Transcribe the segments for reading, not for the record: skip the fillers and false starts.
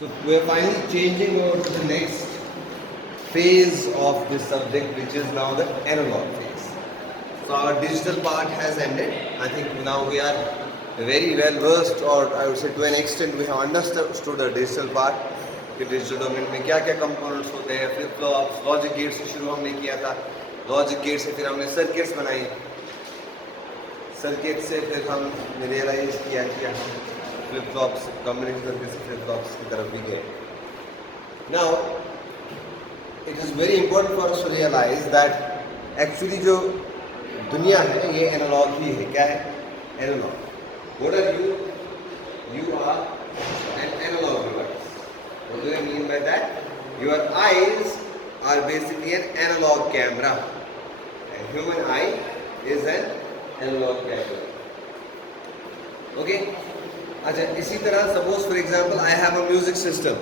So we are finally changing over to the next phase of this subject, which is now the analog phase. So our digital part has ended. I think now we are very well versed, or I would say to an extent we have understood the digital part. कि digital domain में क्या क्या components होते हैं, flip flops, logic gate से शुरू हमने किया था. लॉजिक गेट से फिर हमने सर्किट्स बनाई, सर्किट से फिर हम रियलाइज किया कि फ्लिप फ्लॉप्स कॉम्बिनेशन सर्किट से फ्लिप फ्लॉप्स की तरफ भी गए. Now it is very important for us to realise that actually जो दुनिया है ये एनालॉग ही है. क्या है? Analogue. What are you? You are an analogue device. What do I mean by that? Your eyes are basically an analog camera. A human eye is an analog camera. Okay? अच्छा, इसी तरह suppose for example I have a music system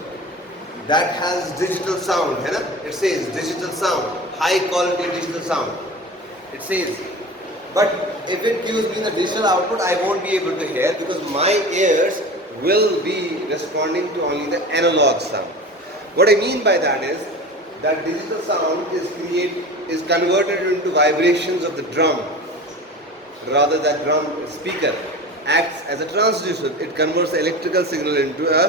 that has digital sound, है ना? It says digital sound, high quality digital sound. It says, but if it gives me the digital output, I won't be able to hear because my ears will be responding to only the analog sound. What I mean by that is that digital sound is converted into vibrations of the drum. Rather, that drum speaker acts as a transducer. It converts the electrical signal into a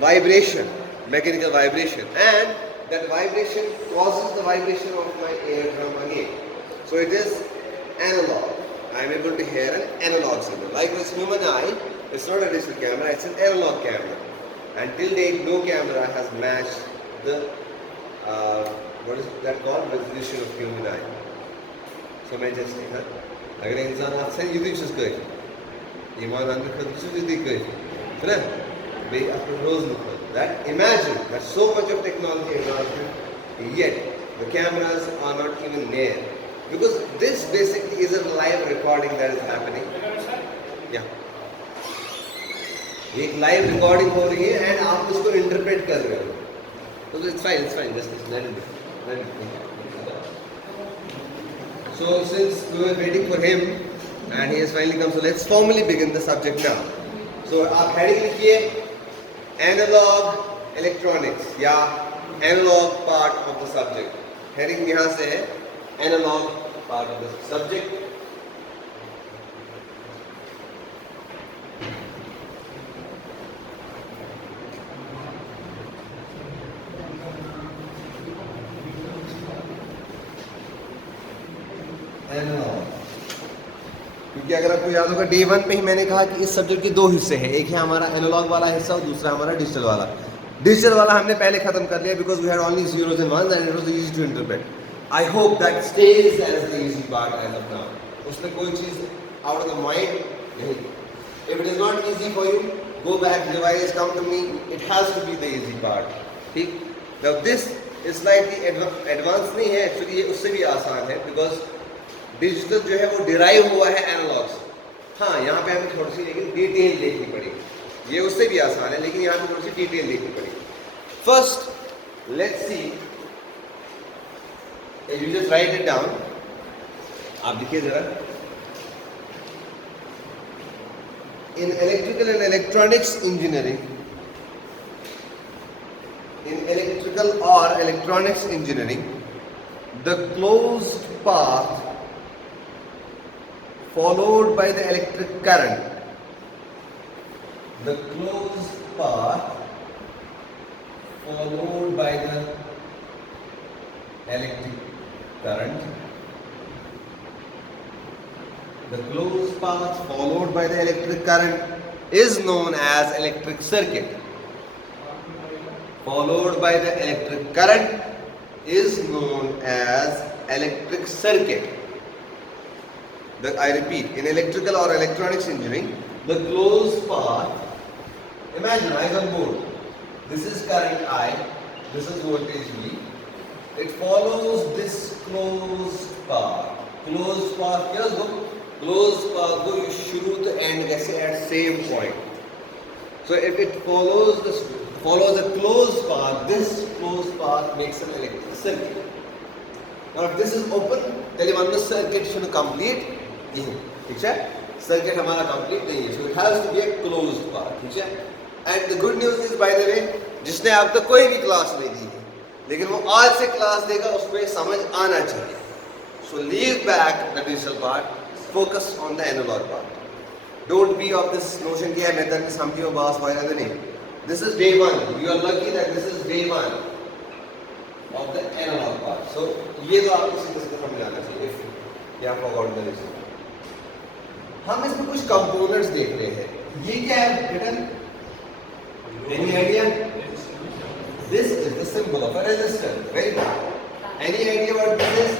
vibration, mechanical vibration, and that vibration causes the vibration of my eardrum again. So it is analog. I am able to hear an analog signal. Likewise, human eye, it's not a digital camera, it's an analog camera. And till date, no camera has matched the, what is that called? Resolution of human eye. So majestic, huh? अगर इंसान आपसे युद्ध चीज़ करे, ईमान अंदर खुद चीज़ युद्ध करे, है ना? भाई आपको रोज़ निकल. That imagine that so much of technology advancement, yet the cameras are not even near. Because this basically is a live recording that is happening. Yeah. एक लाइव रिकॉर्डिंग हो रही है एंड आप उसको इंटरप्रेट कर रहे हो. तो it's fine just let it. So since we were waiting for him and he has finally come, so let's formally begin the subject now. So आप heading लिखिए एनालॉग इलेक्ट्रॉनिक्स या analogue part of the subject. Heading यहाँ से है analog part of the subject. Analog. क्योंकि अगर आपको याद होगा डे 1 पे ही मैंने कहा कि इस सब्जेक्ट के दो हिस्से हैं. एक है हमारा एनालॉग वाला हिस्सा और दूसरा हमारा डिजिटल वाला. डिजिटल वाला हमने पहले खत्म कर लिया because we had only zeros and ones and it was easy to interpret. I hope that stays as the easy part as of now. उसमें कोई चीज़ out of the mind नहीं. If it is not easy for you, go back, revise, come to me. It has to be the easy part. ठीक? Now this is slightly advanced नहीं है actually, ये उससे भी आसान है because डिजिटल जो है वो derive हुआ है एनालॉग से. हाँ, यहाँ पे हमें थोड़ी सी लेकिन डिटेल देखनी पड़ेगी. ये उससे भी आसान है लेकिन यहाँ पे थोड़ी सी डिटेल देखनी पड़ेगी. First, let's see. You just write it down. आप देखिए जरा. In electrical and electronics engineering, in electrical or electronics engineering, the closed path followed by the electric current, the closed path followed by the electric current, the closed path followed by the electric current is known as electric circuit. Followed by the electric current is known as electric circuit. I repeat, in electrical or electronics engineering, the closed path, imagine eyes on board. This is current I, this is voltage V. It follows this closed path. Closed path क्या हो? Closed path go शुरू to end कैसे at same point. So if it follows a closed path, this closed path makes an electric circuit. Now if this is open, then the circuit should complete. ठीक है? Circuit हमारा complete नहीं है. So it has to be a closed path. ठीक है? And the good news is by the way, जिसने अब तक कोई भी क्लास नहीं दी है लेकिन वो आज से क्लास देगा, उसमें समझ आना चाहिए. So leave back the digital part, focus on the analog part. Don't be off this notion कि मेथड की समझी हो बास वगैरह नहीं. This is day 1. You are lucky that this is day 1 of the analog part. So ये तो आपको सीधे सीधे समझ आना चाहिए. या फॉरगॉट द रीजन. हम इसमें कुछ कंपोनेंट्स देख रहे हैं. ये क्या है बेटा? Any idea? This is the symbol of a resistor. Very good. Any idea what this is?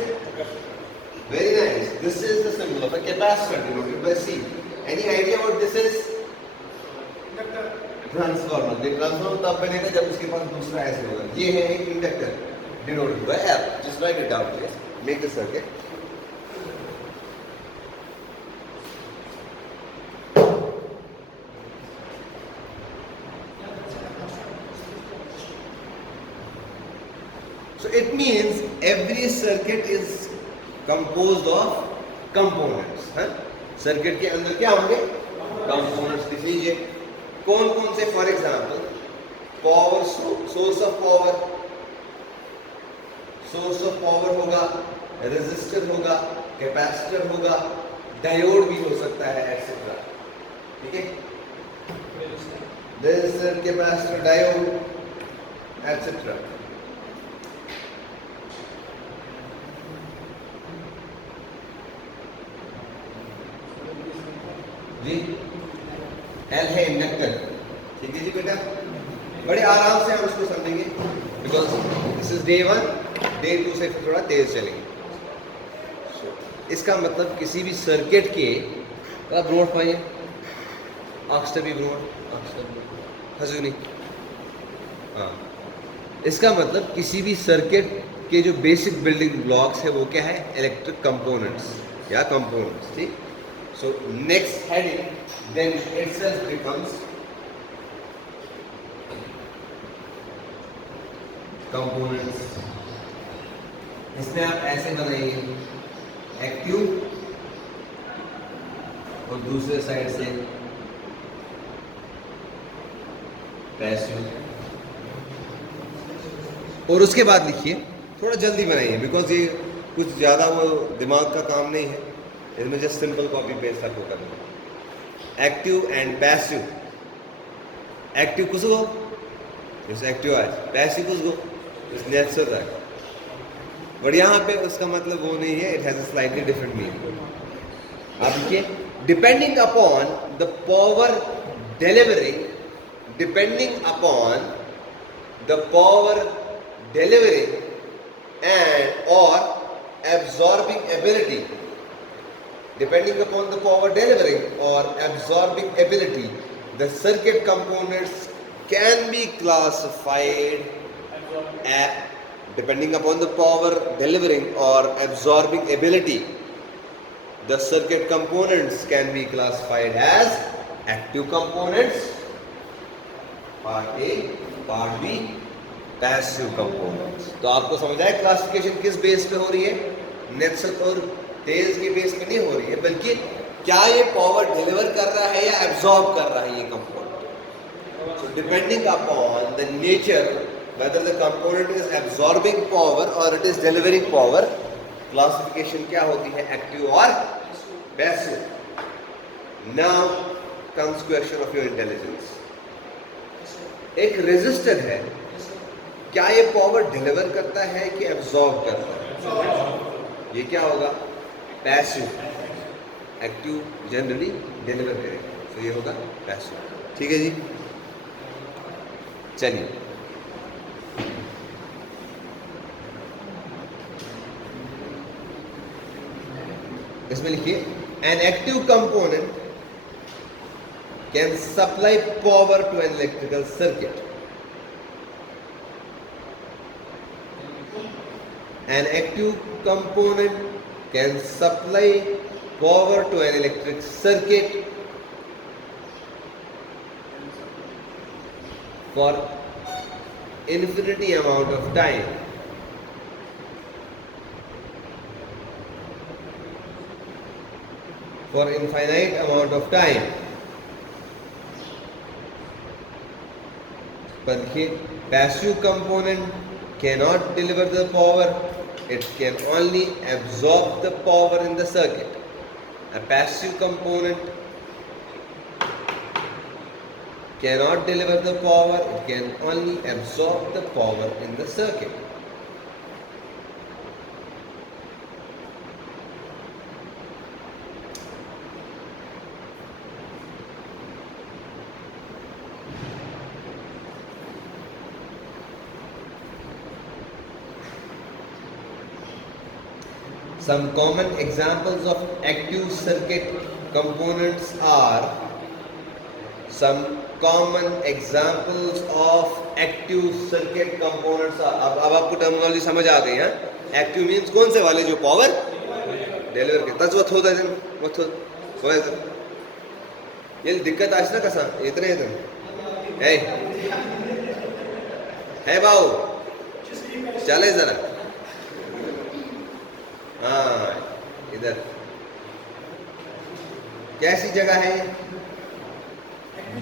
Very nice. This is the symbol of a capacitor denoted by C. Any idea what this is? Transformer. The transformer तब बनेगा जब उसके पास दूसरा ऐसे होगा. ये है एक inductor denoted by F. Just write it down, please. Make the circuit. So it means every circuit is composed of components. Circuit के अंदर क्या होंगे? कंपोनेंट्स. लिख लीजिए कौन कौन से. For example power, source of power. Source of power होगा, रेजिस्टर होगा, कैपेसिटर होगा, डायोड भी हो सकता है, एक्सेट्रा. ठीक है? Resistor, capacitor, diode, etcetera. जी एल है इंडक्टर. ठीक है जी बेटा, बड़े आराम से हम उसको समझेंगे because this is day 1. Day 2 से थोड़ा तेज चलेंगे. इसका मतलब किसी भी सर्किट के ब्रोड पाइए अक्सर भी ब्रोड हजूनी. हाँ, इसका मतलब किसी भी सर्किट के जो बेसिक बिल्डिंग ब्लॉक्स है वो क्या है? इलेक्ट्रिक कंपोनेंट्स या कंपोनेंट्स. ठीक. So next heading then itself becomes components. इसमें आप ऐसे बनाइए एक्टिव और दूसरे साइड से पैसिव. और उसके बाद लिखिए, थोड़ा जल्दी बनाइए बिकॉज ये कुछ ज़्यादा वो दिमाग का काम नहीं है. इसमें जस्ट सिंपल कॉपी पेस्ट आपको करना है. Active and passive. एक्टिव कुछ गो इस एक्टिव आज, पैसिव कुछ गो इस नेचुरल आज. बट यहाँ पे उसका मतलब वो नहीं है. It has a slightly different meaning. आप लिखिए depending upon the power delivering, depending upon the power delivering and और absorbing ability. Depending upon the power delivering or absorbing ability, the circuit components can be classified depending upon the power delivering or absorbing ability. The circuit components can be classified as active components, part A, part B, passive components. तो आपको समझ आया classification किस base पे हो रही है? Natural और तेज के बेस पे नहीं हो रही है, बल्कि क्या ये पावर डिलीवर कर रहा है या एब्जॉर्ब कर रहा है ये component. So depending upon the nature whether the component is absorbing power or it is delivering power, classification क्या होती है? एक्टिव और passive. Now comes question of your intelligence. एक रेजिस्टर है, क्या ये पावर डिलीवर करता है कि एब्जॉर्ब करता है? ये क्या होगा? पैसिव. एक्टिव जनरली डिलीवर करेगा, तो ये होगा पैसिव. ठीक है जी, चलिए इसमें लिखिए an active component can supply power to an electrical circuit. An active component can supply power to an electric circuit for infinity amount of time. For infinite amount of time. पर देखिए, passive component cannot deliver the power, it can only absorb the power in the circuit. A passive component cannot deliver the power, it can only absorb the power in the circuit. Some common examples of active circuit components are अब आपको terminology समझ आ गई है. Active means कौन से वाले जो power deliver के तच वत होता है वत होता ये दिक्कत आज ना कसा इतने है बाऊ चले जरा. हाँ, इधर कैसी जगह है?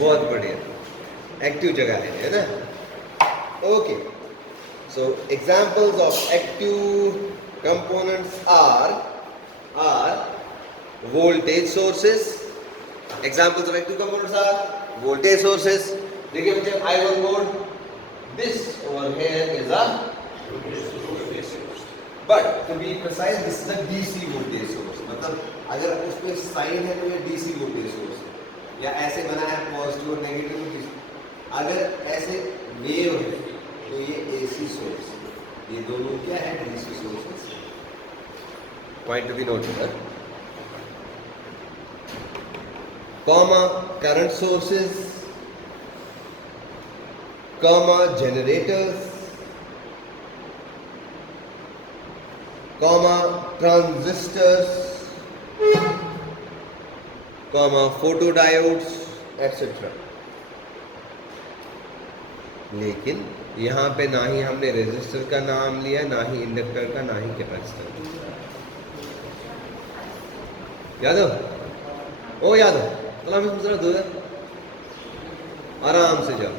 बहुत बढ़िया, एक्टिव जगह है ना. Okay, so examples of active components are voltage sources. Examples of active components are voltage sources. देखिए बच्चे, eyes on board, this over here is a but to be precise this is a DC voltage source. मतलब अगर उस पे sign है तो ये DC voltage source है, या ऐसे बना है पॉजिटिव और नेगेटिव. अगर ऐसे वेव है तो ये एसी सोर्स है. ये दोनों क्या है? DC sources. Point to be noted. Comma current sources, comma generators, comma transistors, comma photodiodes etcetera. लेकिन यहाँ पे ना ही हमने रेजिस्टर का नाम लिया, ना ही इंडक्टर का, ना ही कैपेसिटर. याद हो? ओ याद हो? जरा दो, आराम से जाओ,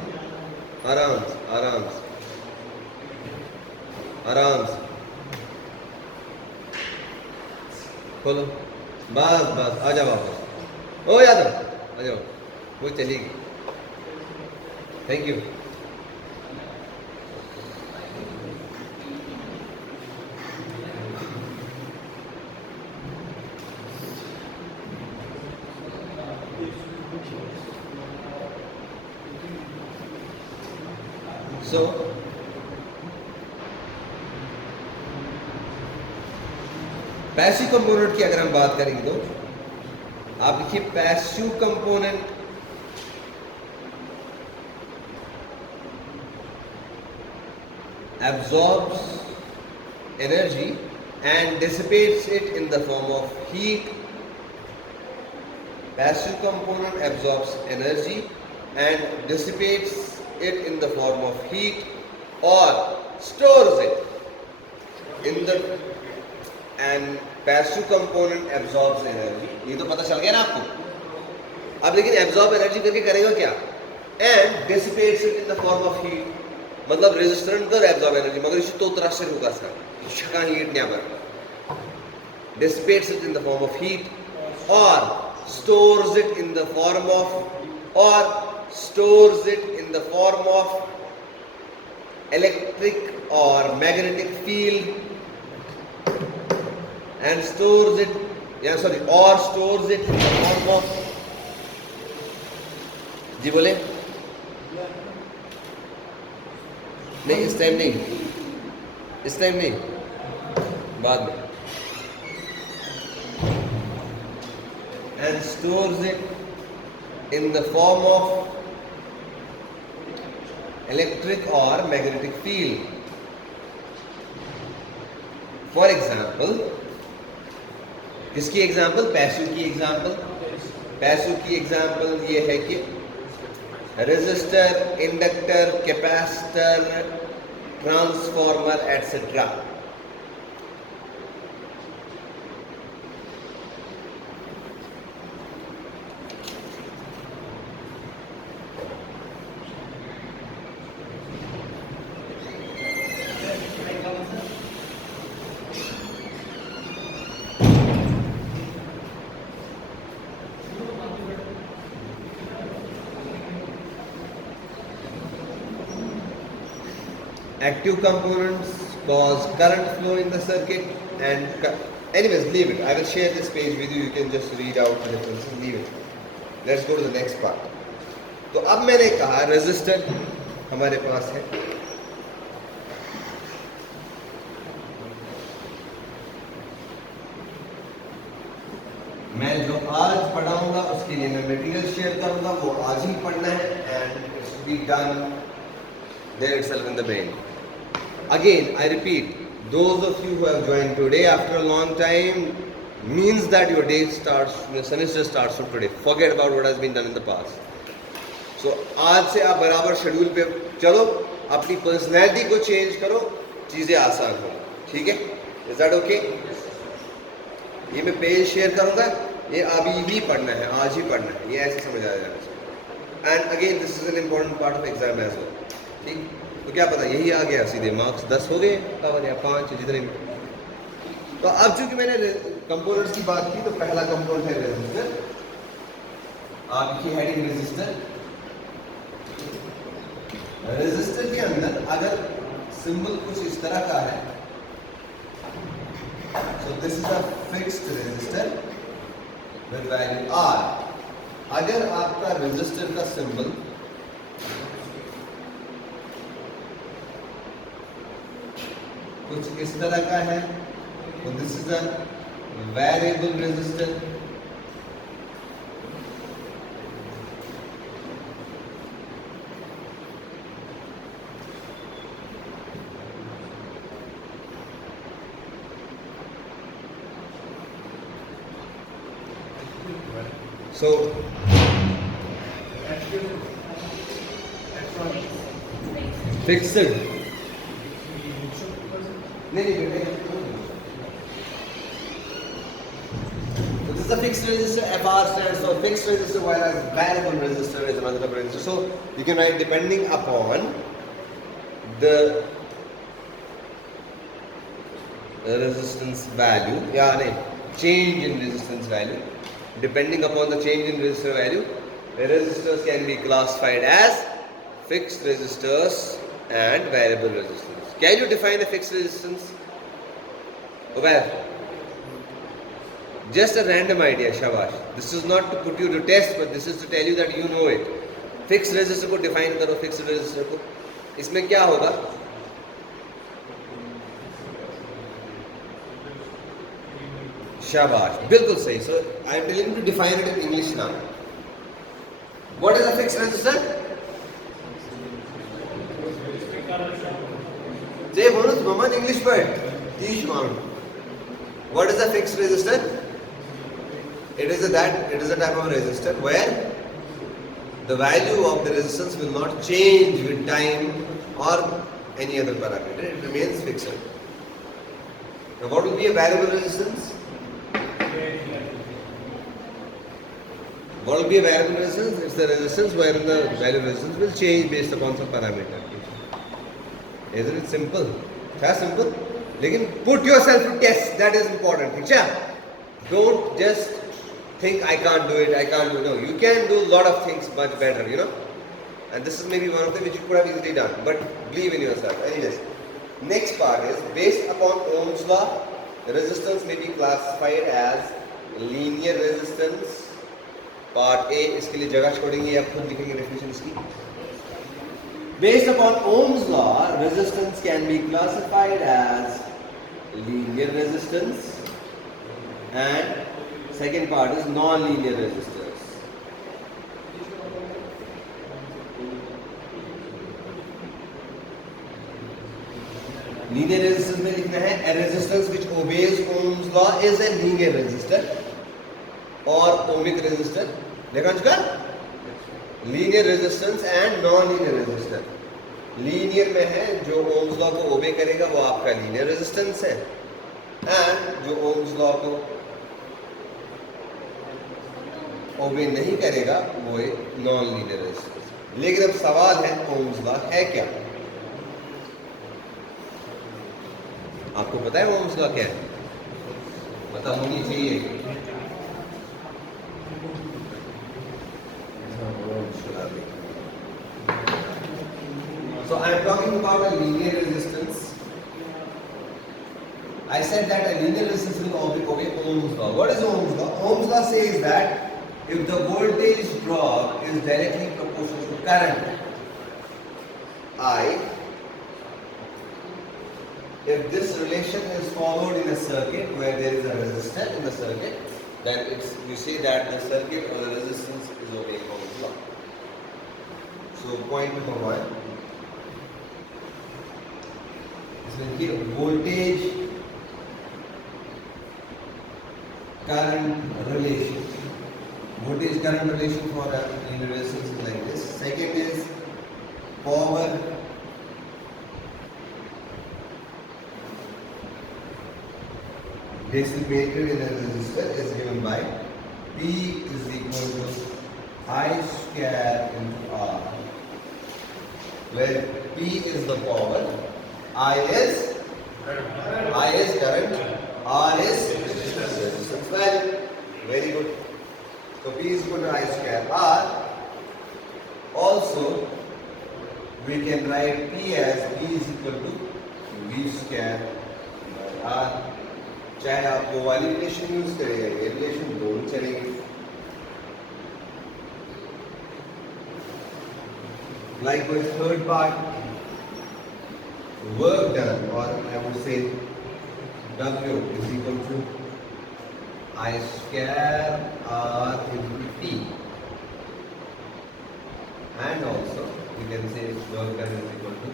आराम से आराम से आराम से खोलो. बस बस आ जाओ वापस. ओ याद हो? आ जाओ, वो चलेगी. Thank you. So passive component की अगर हम बात करेंगे तो आप देखिए, passive component absorbs energy and dissipates it in the form of heat. Passive component absorbs energy and dissipates it in the form of heat or stores it in the, and passive component absorbs energy. ये तो पता चल गया ना आपको. अब लेकिन absorb energy करके करेगा क्या? And dissipates it in the form of heat. मतलब रेजिस्टेंट कर absorb energy, मगर इसे तो तरह से होगा सर. शका heat नहीं our. Dissipates it in the form of heat or stores it in the form of electric or magnetic field, and stores it in the form of, जी बोले नहीं, इस टाइम नहीं, बाद में. And stores it in the form of electric or magnetic field. For example, किसकी example? Passive की example. Passive की example ये है कि resistor, inductor, capacitor, transformer etcetera. active components cause current flow in the circuit and anyways leave it. I will share this page with you. You can just read out the differences. Leave it. Let's go to the next part. तो अब मैंने कहा resistor हमारे पास है, मैं जो आज पढ़ाऊंगा उसके लिए मैं मटेरियल शेयर करूंगा, वो आज ही पढ़ना है and it's to be done there itself in the brain. Again, I repeat, those of you who have joined today after a long time means that your day starts, your semester starts from today. Forget about what has been done in the past. So, आज से आप बराबर schedule पे चलो, अपनी personality को change करो, चीज़ें आसान हो. ठीक है? Is that okay? ये मैं पेज शेयर करूँगा, ये अभी भी पढ़ना है, आज ही पढ़ना है, ये ऐसे समझ आ जाना चाहिए. And again this is an important part of exam as well. ठीक, तो क्या पता यही आ गया सीधे मार्क्स 10 हो गए कवर या 5 जितने भी. तो अब चूंकि मैंने कंपोनेंट्स की बात की तो पहला कंपोनेंट है रेजिस्टर. आपकी हेडिंग रेजिस्टर. रेजिस्टर के अंदर अगर सिंबल कुछ इस तरह का है, so this is a fixed resistor with value R. अगर आपका रेजिस्टर का सिंबल कुछ इस तरह का है तो this is a variable resistor. So fixed. नहीं so this is a fixed resistor. FR stands for fixed resistor, while as variable resistor is another type of resistor. So you can write depending upon the resistance value. Yeah, नहीं, change in resistance value. Depending upon the change in resistor value, resistors can be classified as fixed resistors and variable resistors. Can you define a fixed resistance? Ubaid, just a random idea, shabash. This is not to put you to test, but this is to tell you that you know it. Fixed resistor को define करो, fixed resistor को. इसमें क्या होगा? शाबाश, बिल्कुल सही. So I am telling you to define it in English now. What is a fixed resistor? Say bonus Maman English word. Teach one. What is a fixed resistor? It is a type of resistor where the value of the resistance will not change with time or any other parameter. It remains fixed. Now what will be a variable resistance? What will be a variable resistance? It's the resistance wherein the value of resistance will change based upon some parameter. Isn't it simple? क्या simple? लेकिन put yourself to test. That is important. ठीक है? Don't just think I can't do it. I can't do it. No, you can do a lot of things much better. You know. And this is maybe one of them which you could have easily done. But believe in yourself. Anyways, next part is based upon Ohm's law. Resistance may be classified as linear resistance. Part A, इसके लिए जगह छोड़ेंगे या खुद लिखेंगे definition इसकी. Based upon Ohm's law, resistance can be classified as linear resistance and second part is non-linear resistors. Linear resistance में लिखना है a resistance which obeys Ohm's law is a linear resistor और ohmic resistor. देखा चुका? Linear resistance and non linear resistor. Linear में है जो Ohm's law को ओबे करेगा वो आपका लीनियर रेजिस्टेंस है, एंड जो ओम्स लॉ को ओबे नहीं करेगा वो एक नॉन लीनियर रेजिस्टेंस. लेकिन अब सवाल है ओम्स लॉ है क्या? आपको पता है ओम्स लॉ क्या है? पता होनी चाहिए. So I am talking about a linear resistance. I said that a linear resistance will obey Ohm's law. What is Ohm's law? Ohm's law says that if the voltage drop is directly proportional to current I, if this relation is followed in a circuit where there is a resistor in the circuit, then you say that the circuit or the resistance is obeying Ohm's law. So point number one is here voltage current relation. Voltage current relation for a linear resistance is like this. Second is power dissipated in a resistor is given by P is equal to I square into R, where P is the power, I is current, R is resistance value. Very good. So P is equal to I square R. Also, we can write P as P is equal to V square by R. चाहे आप वो वाली relation use करें या ये relation, दोनों चलेंगे. Likewise, third part, work done, or I would say W is equal to I square R into T, and also we can say work done is equal to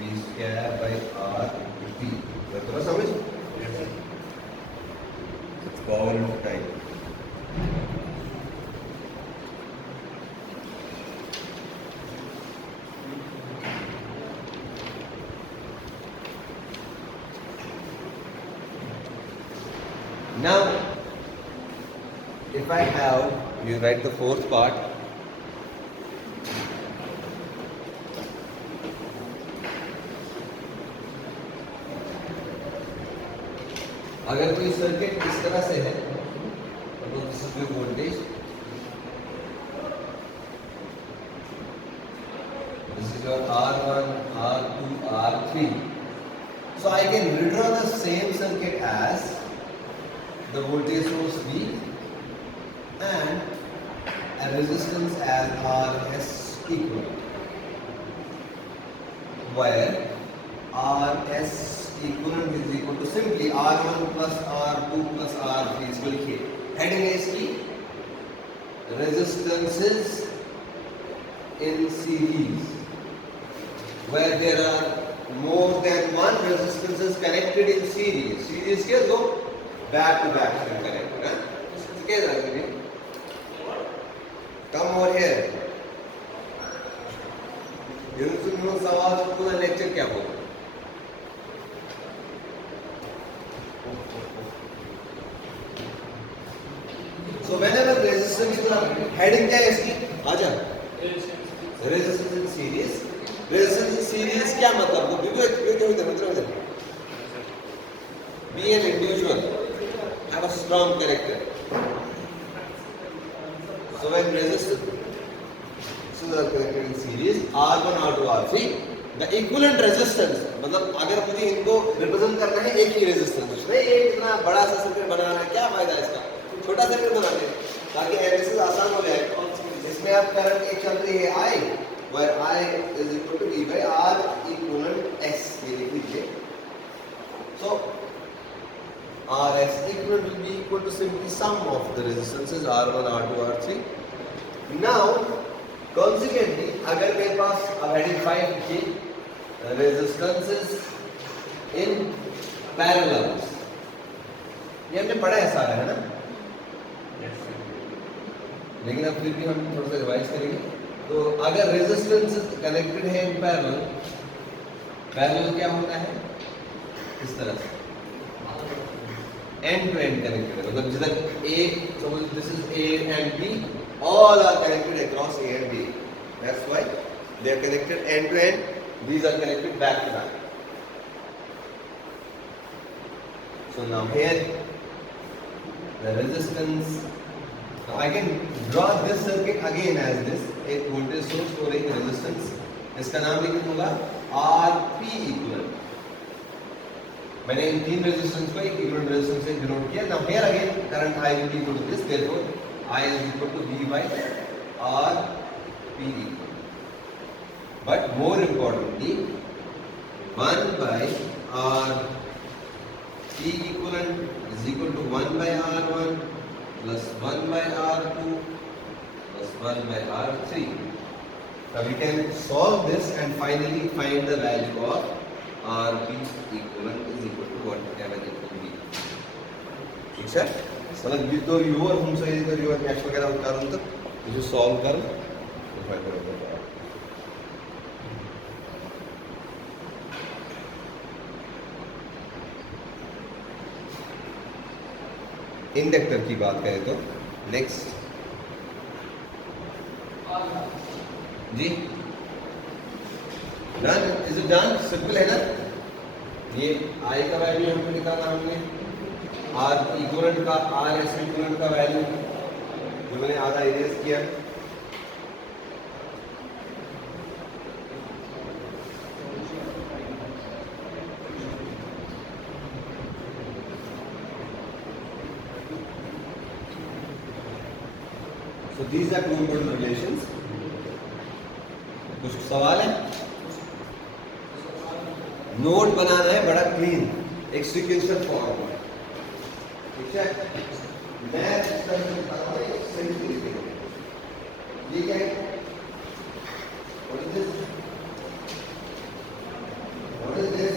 V square by R into T. तो समझ? It's power into time. Now, if I have, you write the fourth part. अगर कोई circuit इस तरह से है तो this is your voltage, this is your R1, R2, R3. So I can redraw the same circuit as the voltage source V and a resistance as RS equivalent, where RS equivalent is equal to simply R1 plus R2 plus R3. इसको लिखिए, heading है इसकी resistances in series, where there are more than one resistances connected in series. Series के दो back to back से connected है. क्या करेंगे? Come over here. ये सुनो सवाल पूरा लेक्चर क्या होगा? So whenever resistance का heading क्या है इसकी? आजा. Resistance in series. Resistance in series क्या मतलब? तो वीडियो इधर. Be an individual. Have a strong character. So when resistance are connected in series, R1, R2, R3, the equivalent resistance, मतलब अगर मुझे इनको रिप्रेजेंट करना है एक ही रेजिस्टेंस, उसमें एक इतना बड़ा सा सर्किट बनाना है, क्या फायदा इसका? छोटा सर्किट बना दें ताकि एनालिसिस आसान हो जाए. इसमें आप करंट एक चल रही है I, where I is equal to E by R equivalent S, ये लिख लीजिए. So RS equivalent will be equal to simply sum of the resistances R1, R2, R3. Now, consequently, अगर मेरे पास अब heading 5 की resistances in parallels, ये हमने पढ़ा है सारा, है ना? लेकिन अब फिर भी हम थोड़ा सा रिवाइज करेंगे. तो अगर रेजिस्टेंस कनेक्टेड है इन पैरेलल, पैरेलल क्या होता है? इस तरह से end to end connected है, मतलब जिधर A, suppose this is A and B, all are connected across A and B. That's why they are connected end to end. These are connected back to back. So now here the resistance. Now I can draw this circuit again as this, एक voltage source और एक resistance. इसका नाम लिख दूंगा RP equivalent. मैंने इन तीन resistance को एक इक्विवेलेंट रेजिस्टेंस से डिनोट किया। Now here again current I will be equal to this, therefore I is equal to V by RP equivalent. But more importantly, 1 by RP equivalent is equal to 1 by R1 plus 1 by R2 plus 1 by R3. Now we can solve this and finally find the value of RP equivalent is equal to whatever it will be. ठीक है? मतलब ये तो your हम सही तो your cash वगैरह उतारूं तो इसे सॉल्व करूं तो फाइंड करूंगा। इंडक्टर की बात करें तो नेक्स्ट जी done, is it done? Simple है ना? ये आई का वैल्यू हमको निकाला हमने, आर इक्विवेलेंट का आर एस इक्विवेलेंट का वैल्यू जो मैंने आधा इरेज किया। So these are two important relations. कुछ सवाल है? नोट बनाना है बड़ा क्लीन, एक सीक्वेंशियल फॉर्म में, ठीक है? मैं इस तरह से बताता हूँ, एक सही तरीके से। ये क्या है? What is this? What is this?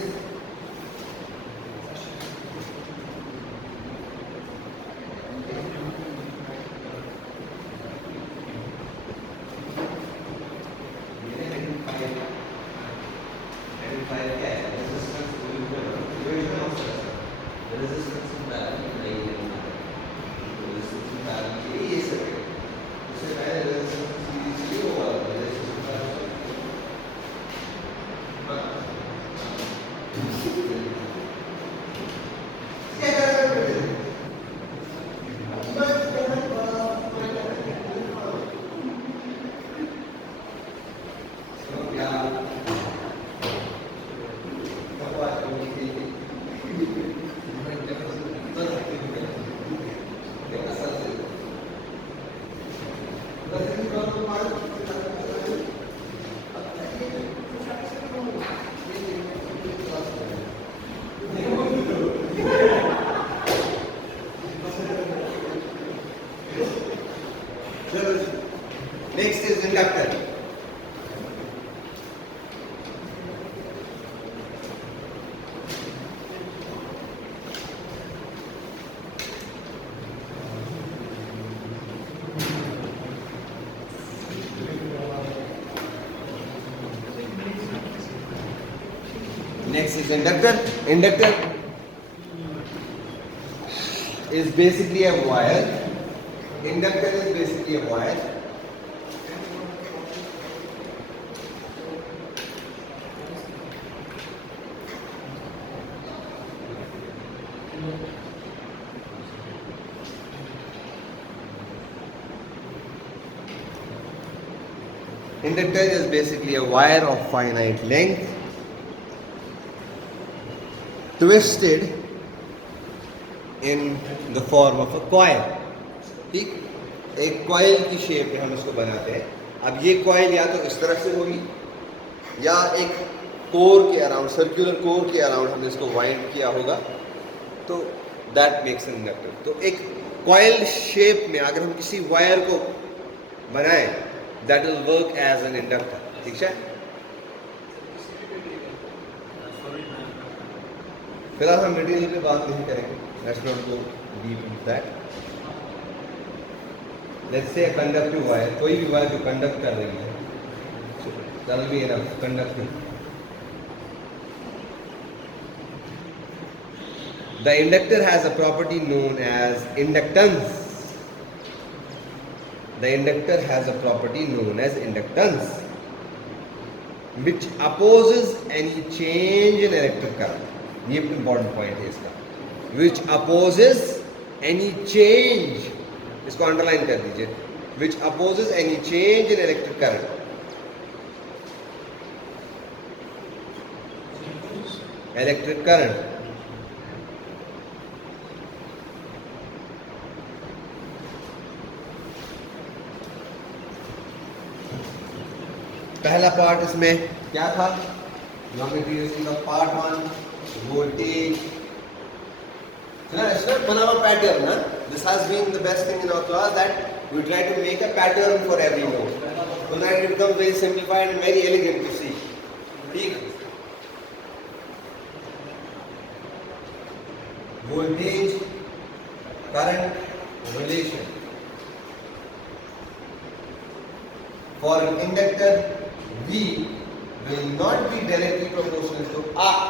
Next is inductor. Next is inductor. Inductor is basically a wire. Inductor is basically a wire. Inductor is basically a wire of finite length twisted in the form of a coil. ठीक, एक coil की shape में हम इसको बनाते हैं। अब ये कॉइल या तो इस तरह से होगी या एक कोर के अराउंड, सर्कुलर कोर के अराउंड हमने इसको वाइंड किया होगा, तो दैट मेक्स एन इंडक्टर। तो एक कॉइल शेप में अगर हम किसी वायर को बनाएं, that will work as an inductor. ठीक है, फिलहाल हम मटेरियल पे बात नहीं करेंगे, let's not go deep into that. Let's say conductive wire, कोई भी वायर जो कंडक्ट कर रही है, that will be enough conductive. The inductor has a property known as inductance. The inductor has a property known as inductance, which opposes any change in electric current. ये important point है इसका, which opposes any change, इसको underline कर दीजिए, which opposes any change in electric current. Electric current. पहला part इसमें क्या था? Part 1 voltage. It's not Panama pattern, na? This has been the best thing in our class, that we try to make a pattern for every node, so that it becomes very simplified and very elegant to see. ठीक? Voltage current relation. For an inductor, V will not be directly proportional to R.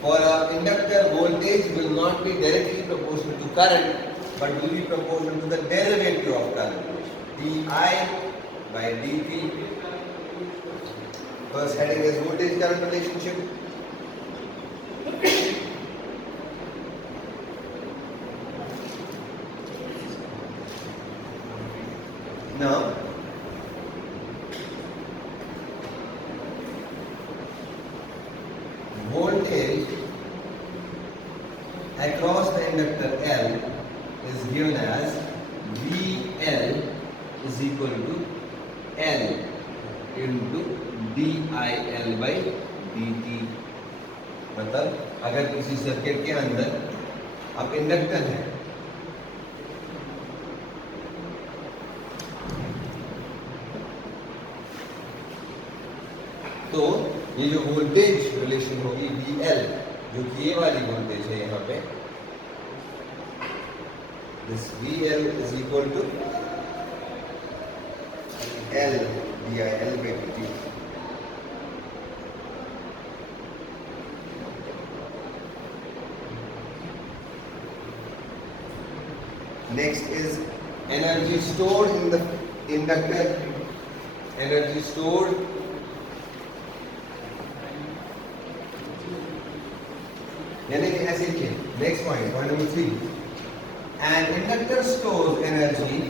For an inductor, voltage will not be directly proportional to current, but will be proportional to the derivative of current, di by dt. First heading is voltage current relationship. Now, voltage across the inductor L is given as VL is equal to L into DIL by dt. मतलब अगर किसी circuit के अंदर अब inductor है, तो ये जो वोल्टेज रिलेशन होगी VL, जो कि ये वाली वोल्टेज है यहाँ पे, this VL is equal to L DIL by dt. Next is energy stored in the inductor. Energy stored यानी कि ऐसे लिखे. Next point number 3. An inductor stores energy.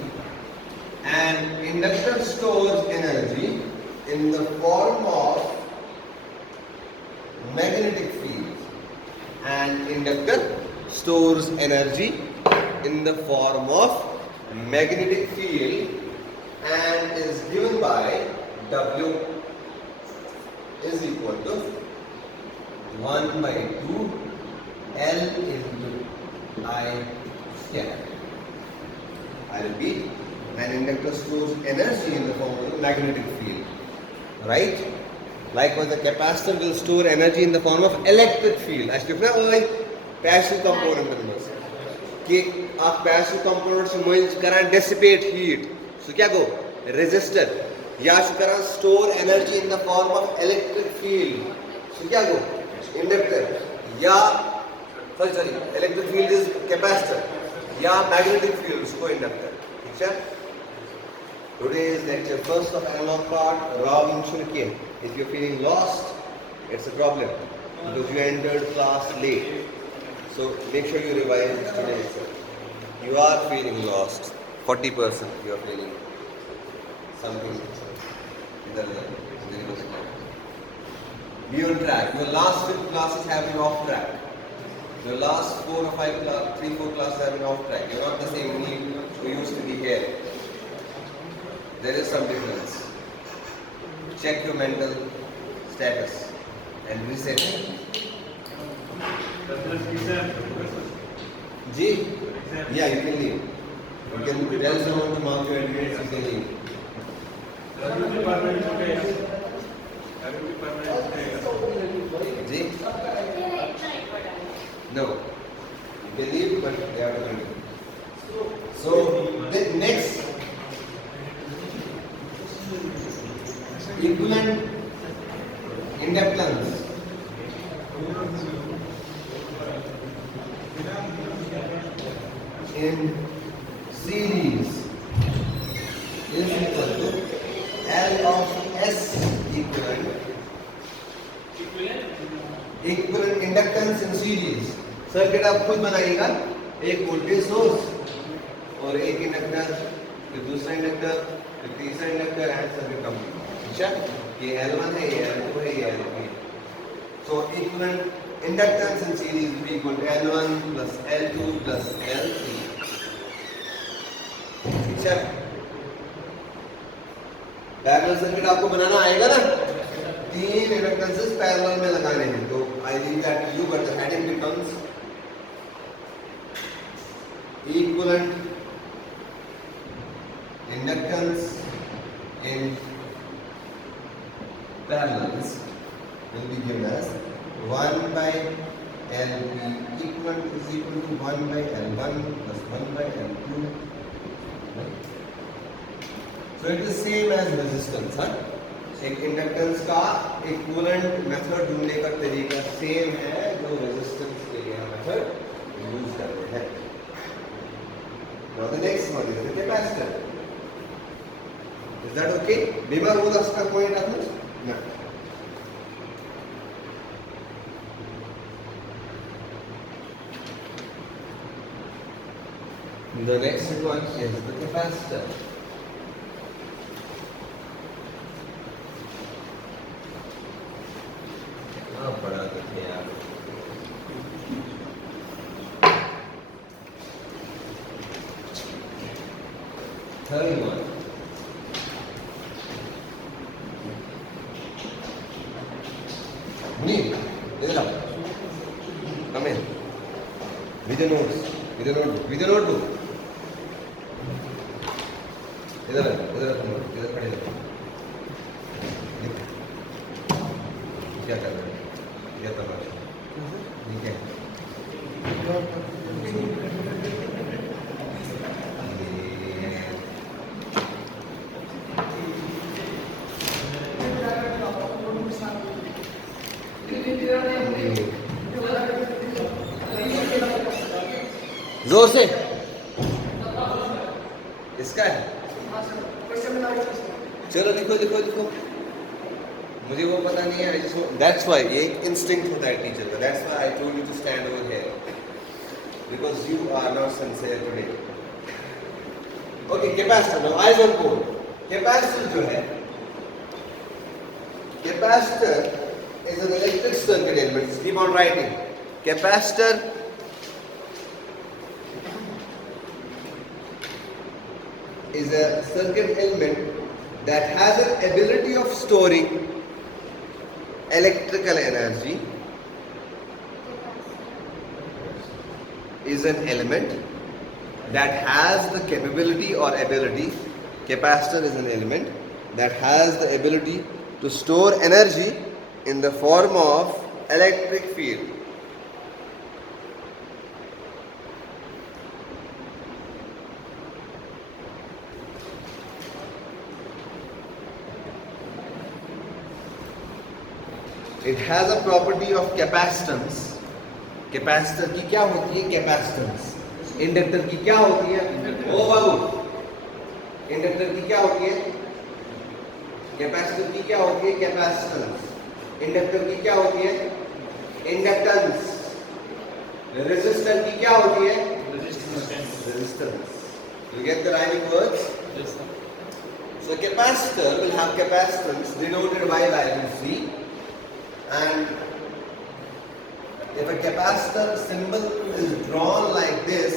An inductor stores energy in the form of magnetic field. An inductor stores energy in the form of magnetic field and is given by W is equal to 1 by 2 L into I square. I repeat, an inductor stores energy in the form of a magnetic field, right? Likewise, the capacitor will store energy in the form of electric field. As you know, passive component members. कि आप passive component से मोइल करा dissipate heat. So क्या go? Resistor. या करा store energy in the form of electric field. So क्या go? Inductor. या sorry, electric field is capacitor. या magnetic field उसको inductor. ठीक है? Today's lecture, first of analog part, Ravin Shulke. If you're feeling lost, it's a problem because you entered class late. So make sure you revise today itself. You are feeling lost. 40% you are feeling something. Be on track. Your last 5 classes have been off track. Your last 4 or 5 3-4 classes have been off track. You're not the same need who used to be here. There is some difference. Check your mental status and reset. Ji? Yeah, you can leave. You can tell someone to mark your attendance, you can leave. Ji? No. You can leave, but they have to continue. So, the next equivalent inductance in series is equal to L of S equivalent inductance in series. Circuit आप खुद बनाइएगा, एक voltage source और एक inductor फिर दूसरा inductor, फिर तीसरा इंडक्टर एंड सर्किट कंप्लीट। अच्छा, ये L1 है, ये L2 है, ये L3 है। So equivalent inductance in series will be equal to L1 plus L2 plus L3। अच्छा, पैरेलल सर्किट आपको बनाना आएगा ना, तीन इंडक्टेंसेस पैरेलल में लगाने हैं, तो I leave that to you, but the heading becomes equivalent inductance in parallels will be given as 1 by LP equivalent is equal to 1 by L1 plus 1 by L2. Right? So it is same as resistance, huh? एक inductance का equivalent method ढूंढने का तरीका same है जो resistance के लिए method use करते हैं। Now the next one is the capacitor. Is that okay? Bima rule aska point Ahmed? No. The next one is the capacitor. हाँ पढ़ा तो थे यार। Third one. Munir, इधर आओ। Come in. With the notes. With the notebook. With the notebook. इधर तुम इधर खड़े रहो। क्या कर रहे हो? क्या तमाशा? ठीक है। जोर से इसका है, चलो लिखो लिखो लिखो, मुझे वो पता नहीं है। दैट्स व्हाई ये एक इंस्टिंक्ट होता है टीचर का, that's why I told you to stand over here because you are not sincere today. Okay, capacitor, now eyes on board. Capacitor जो है, capacitor is an electric circuit element. Just keep on writing. Capacitor is a circuit element that has an ability of storing electrical energy. Is an element that has the capability or ability. Capacitor is an element that has the ability to store energy in the form of electric field. It has a property of capacitance. Capacitor की क्या होती है? Capacitance. Inductor की क्या होती है? ओ बाबू, inductor की क्या होती है? कैपेसिटर की क्या होती है? कैपेसिटेंस। इंडक्टर की क्या होती है? इंडक्टेंस। रेजिस्टर की क्या होती है? Resistance. You get the rhyming words? Yes, sir. So capacitor will have capacitance denoted by value C, and if a capacitor symbol is drawn like this,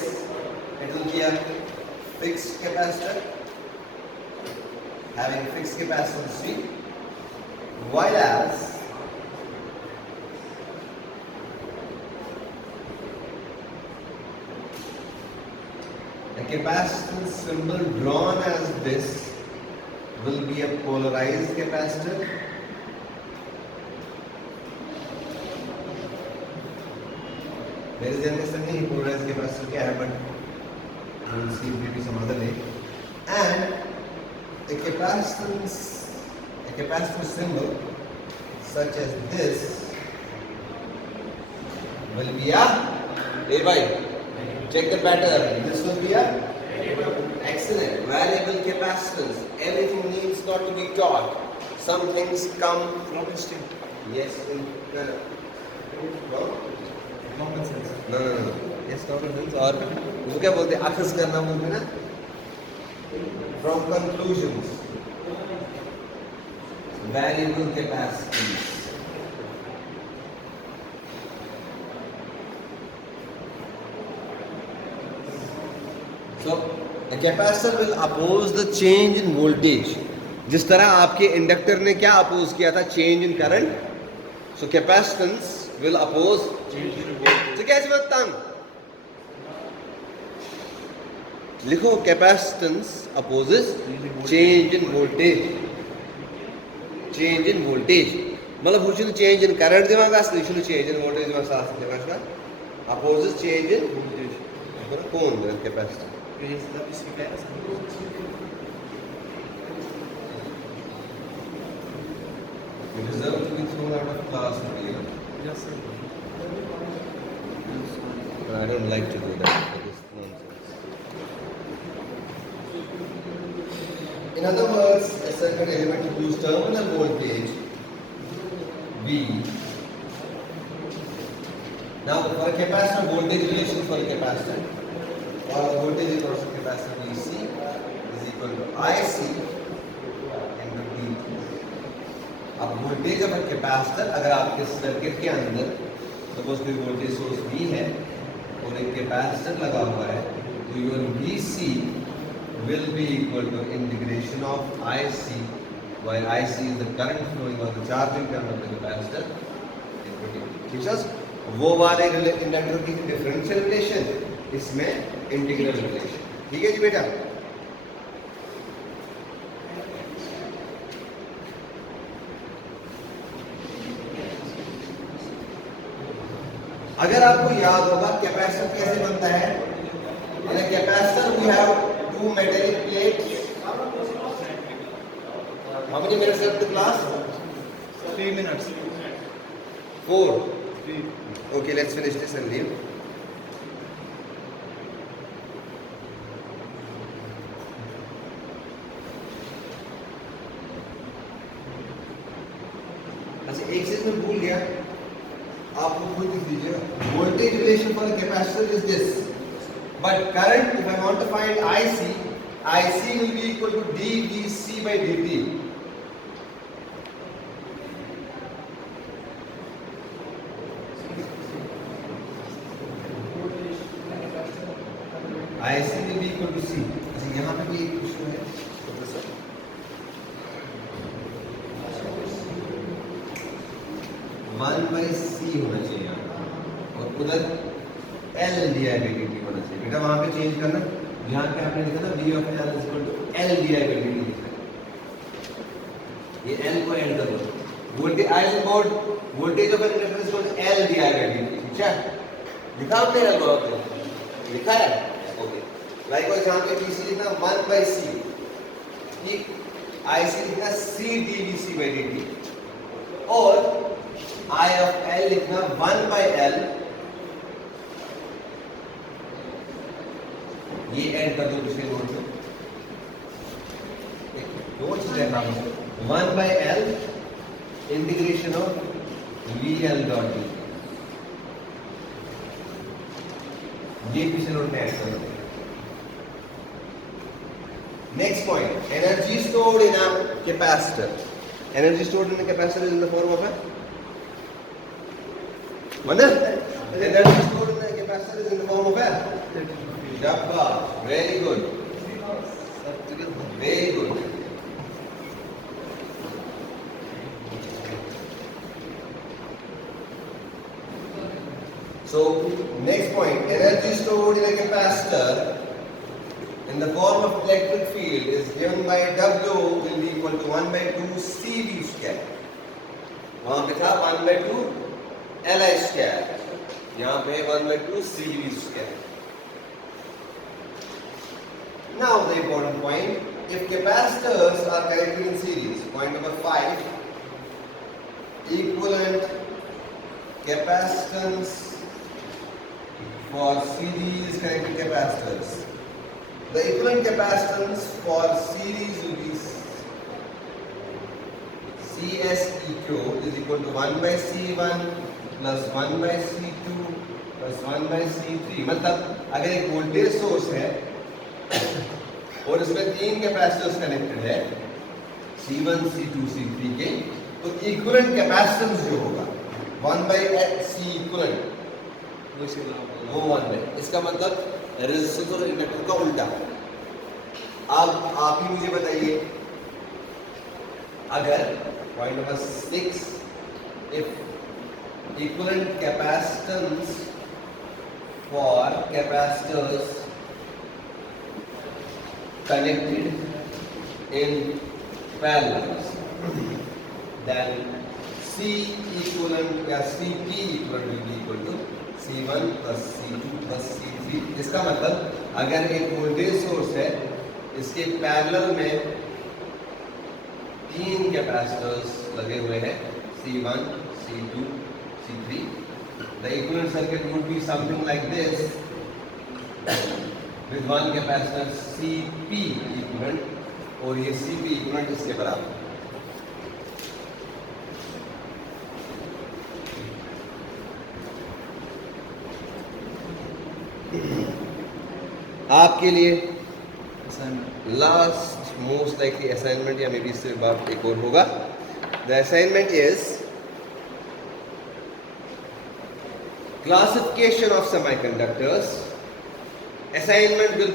it will be a fixed capacitor having fixed capacitance C, whereas a capacitance symbol drawn as this will be a polarized capacitor. There is understanding polarized capacitor क्या है, but we will see maybe some other name. And a capacitance symbol such as this will be a, hey bhai, check the pattern. This will be a excellent variable capacitance. Everything needs not to be taught. Some things come from instinct. Yes, common sense. No. Yes, common sense. और उसको क्या बोलते हैं? अखज़ करना बोलते हैं ना? from conclusions, variable capacities. So a capacitor will oppose the change in voltage. जिस तरह आपके इंडक्टर ने क्या अपोज किया था, change in current, so capacitance will oppose change in voltage. तो कैसे बात तंग लिखो, capacitance opposes change in voltage. Change in voltage मतलब वो चेंज इन करंट दिमाग आसली चेंज इन वोल्टेज दिमाग आसली अपोजेस चेंज इन वोल्टेज. कौन capacitor You deserve to be thrown out of class, really. Yes, sir. But I don't like to do that. That is nonsense. In other words, a circuit element whose terminal voltage V. Now, for a capacitor, voltage relation for a capacitor, or voltage across a capacitor VC is equal to IC into D. अब voltage of capacitor, अगर आपके circuit के अंदर suppose कोई voltage source V है और एक capacitor लगा हुआ है, तो your VC will be equal to integration of IC, where IC is the current flowing or the charging current of the capacitor into D. ठीक है, वो वाले इंडक्टर की डिफरेंशियल रिलेशन, इसमें इंटीग्रल रिलेशन. ठीक है जी बेटा. अगर आपको याद होगा कैपेसिटर कैसे बनता है, in a capacitor we have two metallic plates. How many minutes left to class? 3 minutes. 4. 3. Okay, let's finish this and leave. अच्छा, एक चीज मैं भूल गया, आपको खुद लिख दीजिएगा. Voltage relation for capacitor is this, but current if I want to find IC will be equal to dVC by dt. IC will be equal to C. अच्छा, यहाँ पे भी एक क्वेश्चन है प्रोफेसर. वन बाई सी होना चाहिए यहाँ, और उधर L divided by dt होना चाहिए. बेटा वहाँ पे चेंज करना, यहाँ पे आपने लिखा ना V of L is equal to L divided by dt लिखा है. ये L को ऐड कर दो. Voltage I suppose voltage of inductor is equal to L divided by dt. ठीक है, लिखा आपने L को लिखा है. ओके, लाइकवाइज यहाँ पे VC लिखना 1 by C, ठीक, IC लिखना C dVC by dt, और I of L लिखना 1 by L. ये ऐड कर दो दूसरे नोट में, नोट से देखा 1 by L integration of VL dot D. ये पिछले नोट में ऐड कर दो. Next point, energy stored in a capacitor. Energy stored in a capacitor is in the form of a energy stored in the capacitor is in the form of a Dabba. Very good. Very good. So next point, energy stored in a capacitor in the form of electric field is given by W will be equal to 1 by 2 CV square. वहाँ पे था 1 by 2 Li square, यहाँ पे 1 by 2 CV square. Now the important point, if capacitors are connected in series, point number 5, equivalent capacitance for series connected capacitors. The equivalent capacitance for series will be CSEQ is equal to 1 by C1 plus 1 by C2 plus 1 by C3. मतलब अगर एक voltage source है और इसमें 3 capacitors connected है C1, C2, C3 के, तो equivalent capacitance जो होगा 1/C इक्विवेलेंट वो 1 है। इसका मतलब रेजिस्टेंस और इंडक्टर का उल्टा। अब आप ही मुझे बताइए, अगर point number 6, if equivalent capacitance for capacitors connected in parallel, then C equivalent या CP equivalent will be equal to C1 plus C2 plus C3। इसका मतलब अगर एक वोल्टेज सोर्स है, इसके पैरेलल में 3 कैपेसिटर्स लगे हुए हैं C1, C2, C3, the equivalent circuit would be something like this with one capacitor CP equivalent, और ये CP equivalent इसके बराबर। आपके लिए लास्ट मोस्ट लाइकली असाइनमेंट या मे बी इससे बाद एक और होगा। The assignment is classification of semiconductors. Assignment will